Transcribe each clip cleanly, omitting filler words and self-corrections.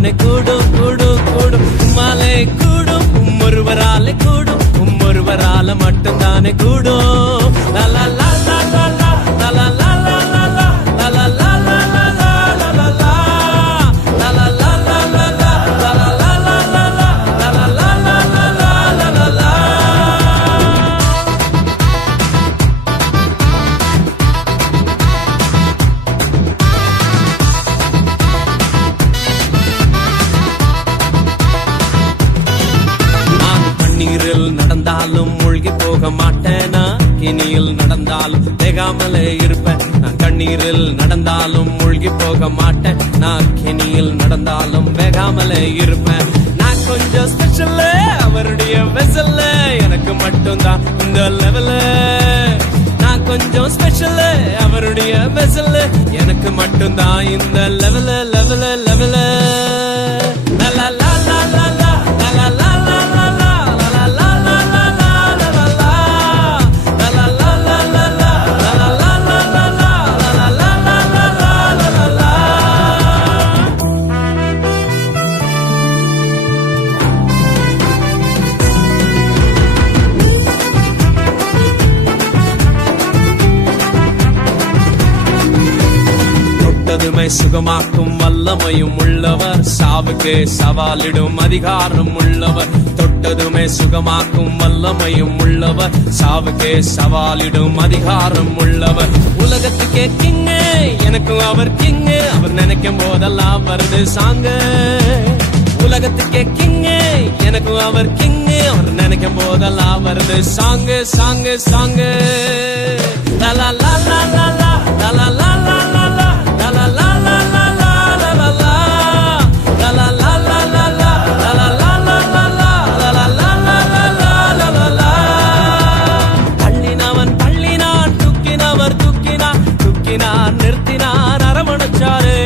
மட்டும்தானே கூடும் கூடும் கூடும் உம்மாலே கூடும் ஒருவராலே கூடும் ஒருவரால மட்டும்தானே கூடும் லா லா லா லா லா லா லா லா லா லா லா லா லா நடந்தாலும் மூழ்கி போக மாட்டேனா கிணியில் நடந்தாலும் வேகாமலே இருப்பேன் நான் கண்ணீரில் நடந்தாலும் மூழ்கி போக மாட்டேன் நான் கிணியில் நடந்தாலும் வேகாமலே இருப்பேன் நான் கொஞ்சம் ஸ்பெஷல் அவருடைய வெசல்ல எனக்கு மட்டும்தான் இந்த லெவல நான் கொஞ்சம் ஸ்பெஷல் அவருடைய வெசல்ல எனக்கு மட்டும்தான் இந்த லெவல லெவல லெவல லா லா லா லா லா லா லா சுகமாக்கும் வல்லமையும் உள்ளவர் சாவுக்கு சவாலிடும் அதிகாரம் உள்ளவர் தொட்டதுமே சுகமாக்கும் வல்லமையும் உள்ளவர் சாவுக்கு சவாலிடும் அதிகாரம் உள்ளவர் உலகத்துக்கே கிங்கு எனக்கும் அவர் கிங்கு அவர் நினைக்கும் போதெல்லாம் வருது சாங்கு உலகத்துக்கே கிங்கு எனக்கும் அவர் கிங்கு அவர் நினைக்கும் போதெல்லாம் வருது சாங்கு சாங்கு சாங்கு லா லா லா லா லா லா லா லா லா நிறுத்தினான் அரவணைச்சாரு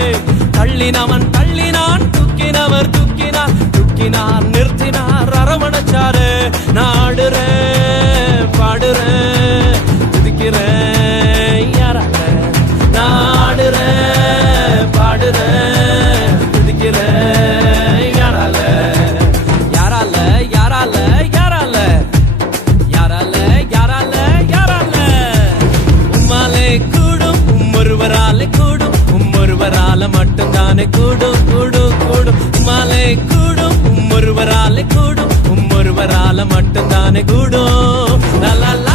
தள்ளினவன் தள்ளினான் துக்கினவர் துக்கினார் துக்கினார் நிறுத்தினார் அரவணைச்சாரு நாடுறேன் பாடுறேன் துதிக்கிறேன் யாரால நாடுறேன் பாடுறேன் துதிக்கிறேன் யாரால யாரால யாரால யாரால யாரால யாரால யாரால உம்மாலே ஒருவராலே கூடும் ஒருவரால மட்டும்தானே கூடும் கூடும் கூடும் உம்மாலே கூடும் ஒருவராலே கூடும் ஒருவரால மட்டும்தானே கூடும் லா லா